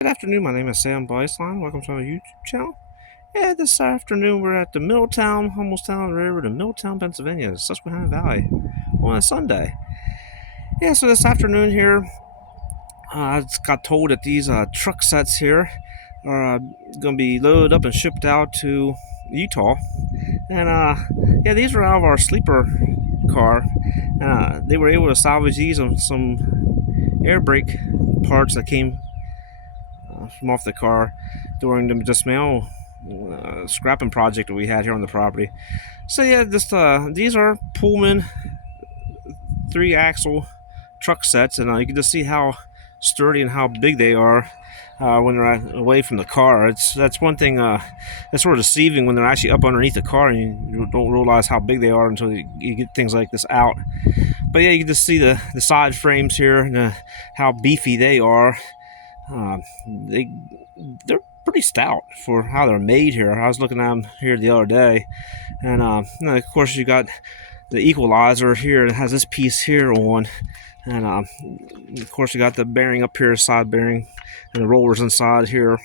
Good afternoon, my name is Sam Beisline. Welcome to my YouTube channel. Yeah, this afternoon we're at the Middletown, Hummelstown Railroad in Middletown, Pennsylvania, Susquehanna Valley, on a Sunday. Yeah, so this afternoon here, I just got told that these truck sets here are going to be loaded up and shipped out to Utah. And yeah, these were out of our sleeper car. They were able to salvage these on some air brake parts that came from off the car during the dismantle scrapping project that we had here on the property. So yeah, these are Pullman 3-axle truck sets, and you can just see how sturdy and how big they are when they're away from the car. That's one thing that's sort of deceiving when they're actually up underneath the car and you don't realize how big they are until you get things like this out. But yeah, you can just see the side frames here and how beefy they are. They're pretty stout for how they're made here. I was looking at them here the other day, and of course you got the equalizer here. It has this piece here on, and of course you got the bearing up here, side bearing, and the rollers inside here.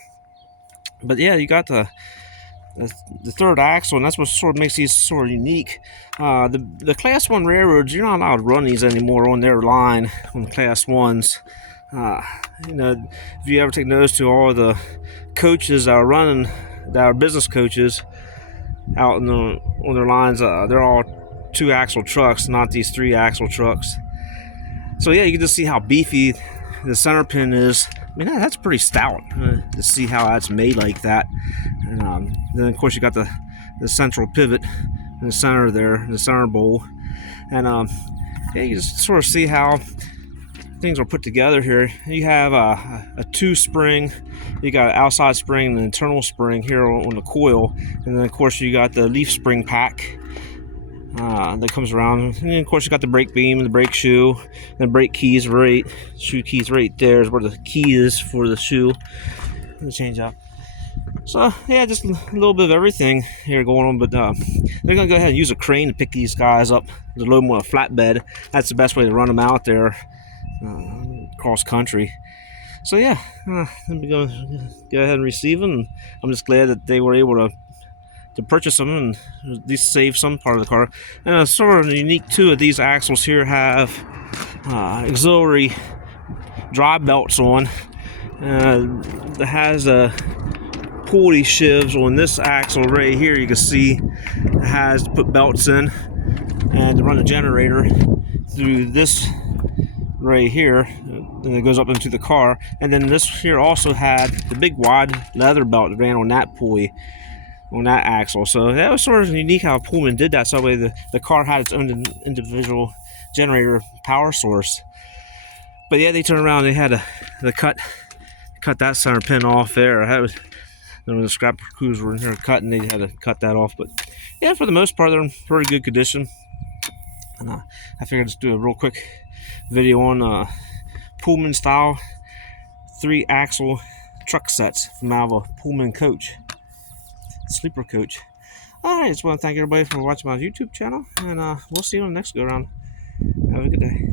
But yeah, you got the third axle, and that's what sort of makes these sort of unique. The Class 1 railroads, you're not allowed to run these anymore on their line on the Class 1s. You know, if you ever take notice to all the coaches that are running, that are business coaches out on their lines, they're all 2-axle trucks, not these 3-axle trucks. So yeah, you can just see how beefy the center pin is. I mean, that's pretty stout to see how that's made like that. And then of course you got the central pivot in the center there, the center bowl, and yeah, you just sort of see how things are put together here. You have a 2-spring, you got an outside spring and an internal spring here on the coil, and then of course you got the leaf spring pack that comes around, and then of course you got the brake beam and the brake shoe, and the brake keys shoe keys right there is where the key is for the shoe and the change out. So yeah, just a little bit of everything here going on, but they're gonna go ahead and use a crane to pick these guys up to load them on a flatbed. That's the best way to run them out there cross country. So yeah, let me go ahead and receive them. I'm just glad that they were able to purchase them and at least save some part of the car. And sort of unique too, these axles here have auxiliary drive belts on. It has a pulley shivs on this axle right here. You can see it has to put belts in and to run a generator through this right here, and it goes up into the car. And then this here also had the big wide leather belt that ran on that pulley on that axle. So that was sort of unique how Pullman did that, so that way the car had its own individual generator power source. But yeah, they turned around, they had to cut that center pin off there. When the scrap crews were in here cutting, they had to cut that off. But yeah, for the most part, they're in pretty good condition. And I figured I'd just do a real quick video on Pullman style 3-axle truck sets from out of a Pullman coach, sleeper coach. Alright, just want to thank everybody for watching my YouTube channel, and we'll see you on the next go around. Have a good day.